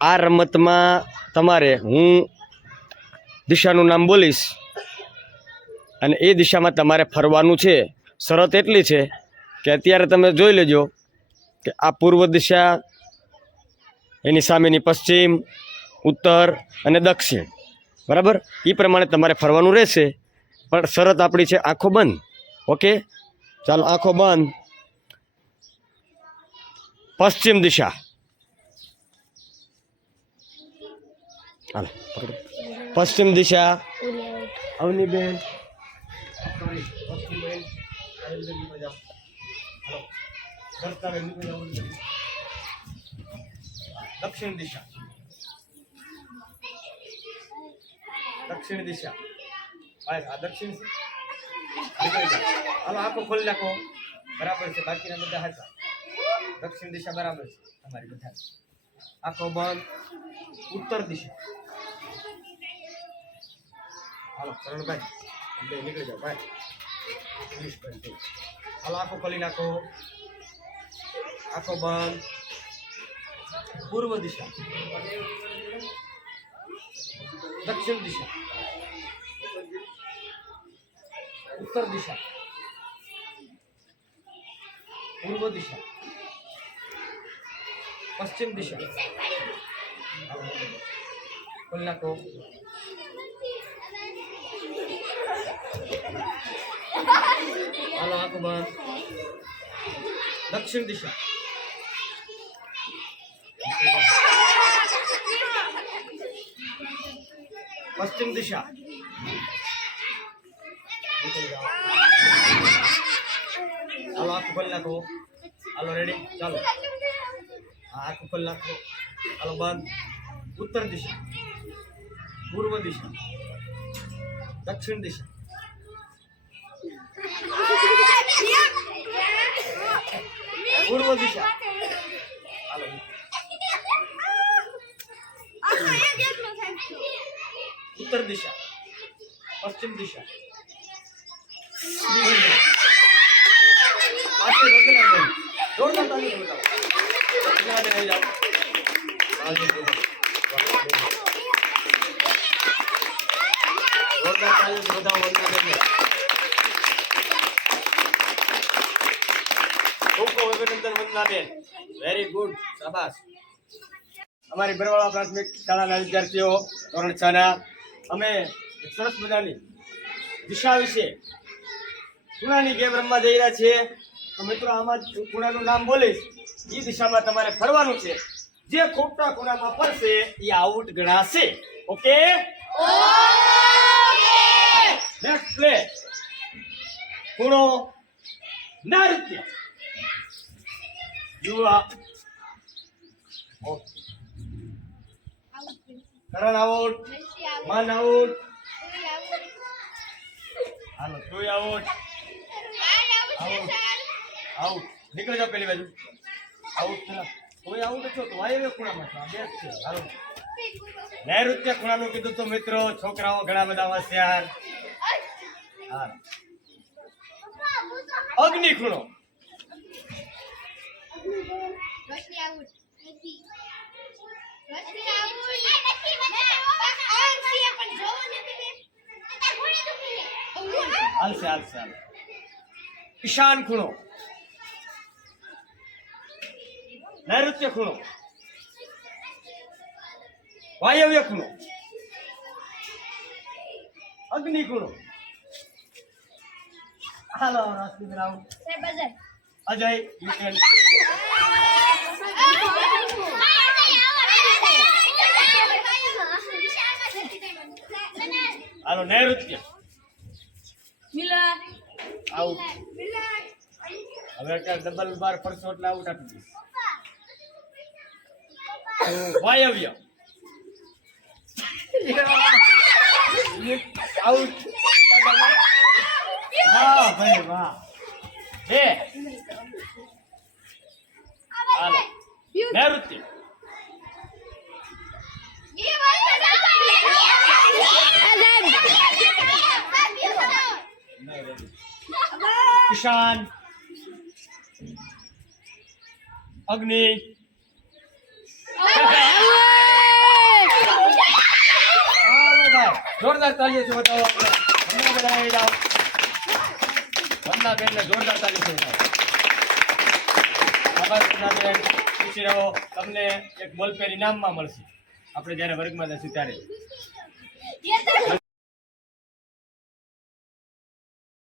આ રમતમાં તમારે હું દિશાનું નામ બોલીશ અને એ દિશામાં તમારે ફરવાનું છે. શરત એટલી છે કે અત્યારે તમે જોઈ લેજો કે આ પૂર્વ દિશા, એની સામેની પશ્ચિમ, ઉત્તર અને દક્ષિણ, બરાબર? એ પ્રમાણે તમારે ફરવાનું રહેશે. પણ શરત આપણી છે આંખો બંધ. ઓકે, ચાલો આંખો બંધ. પશ્ચિમ દિશા, હાલો પકડો. પશ્ચિમ દિશા, અવનીબેન દક્ષિણ દિશા, દક્ષિણ દિશા, આ દક્ષિણ હાલો આંખો ખોલી નાખો. બરાબર છે, બાકીના બધા હતા. દક્ષિણ દિશા બરાબર છે તમારી બધા. આંખો બંધ. ઉત્તર દિશા, હાલો કરણભાઈ નીકળી જાઓ ભાઈ. હાલો આંખો ખોલી નાખો. આંખો બંધ. પૂર્વ દિશા, દક્ષિણ દિશા, ઉત્તર દિશા, પૂર્વ દિશા, પશ્ચિમ દિશા. ખોલી નાખો. હાલો આંખો બંધ. દક્ષિણ દિશા, પશ્ચિમ દિશા, હાલો આંખો ખોલી નાખો. હાલો રેડી, ચાલો આંખો ખોલી નાખો. હાલો બંધ. ઉત્તર દિશા, પૂર્વ દિશા, દક્ષિણ દિશા, પૂર્વ દિશા, હાલો ઉત્તર દિશા, પશ્ચિમ દિશા, જોરદાર તાળી બતાવો. વેરી ગુડ, શાબાશ. અમારી બરવાળા પ્રાથમિક શાળાના વિદ્યાર્થીઓ ધોરણ 6 ના અમે સરસ મજાની દિશા વિશે ખૂણાની ગેમ રમવા જઈ રહ્યા છીએ. તો મિત્રો, આમાં ખૂણાનું નામ બોલીશ, એ દિશામાં તમારે ફરવાનું છે. જે ખોટા ખૂણામાં ફરશે એ આઉટ ગણાશે. Okay, next play. ખૂણો નૃત્ય. યુવા કરણ આઉટ, મન આઉટ, હાલો તું આઉટ, આઉટ, આઉટ. નીકળી જાઓ પેલી બાજુ. આઉટ તું આઉટ છો તો આવ્યો ખૂણામાં છો. આ બેસ છે. હાલો નૈઋત્ય ખૂણાનું કીધું તો મિત્રો, છોકરાઓ ઘણા બધા હોશિયાર. હા, અગ્નિ ખૂણો. હાલશે હાલશે. ઈશાન ખૂણો. નૈઋત્ય ખૂણો. વાયવ્ય ખૂણો. અગ્નિ ખૂણો. હાલો રાષ્ટ્રીય બનાવો. Ajay you can. હાલો નૈઋત્ય. આઉટ. હવે અત્યારે ડબલ બાર ફરશો એટલે આઉટ આપી દઈશ. વાયવ્ય. આઉટ. વાહ ભાઈ વાહ. બે. હાલો નૈઋત્ય. ઈશાન. અગ્નિ. જોરદાર તાલીઓ બતાવો આપણે. તમને બધા આવી જાઓ. વંદનાબેનને જોરદાર તાલીઓ બતાવો. આભાર વંદનાબેન. ખુશી રહો. તમને એક બોલપેન ઇનામમાં મળશે આપણે જ્યારે વર્ગમાં જશું ત્યારે.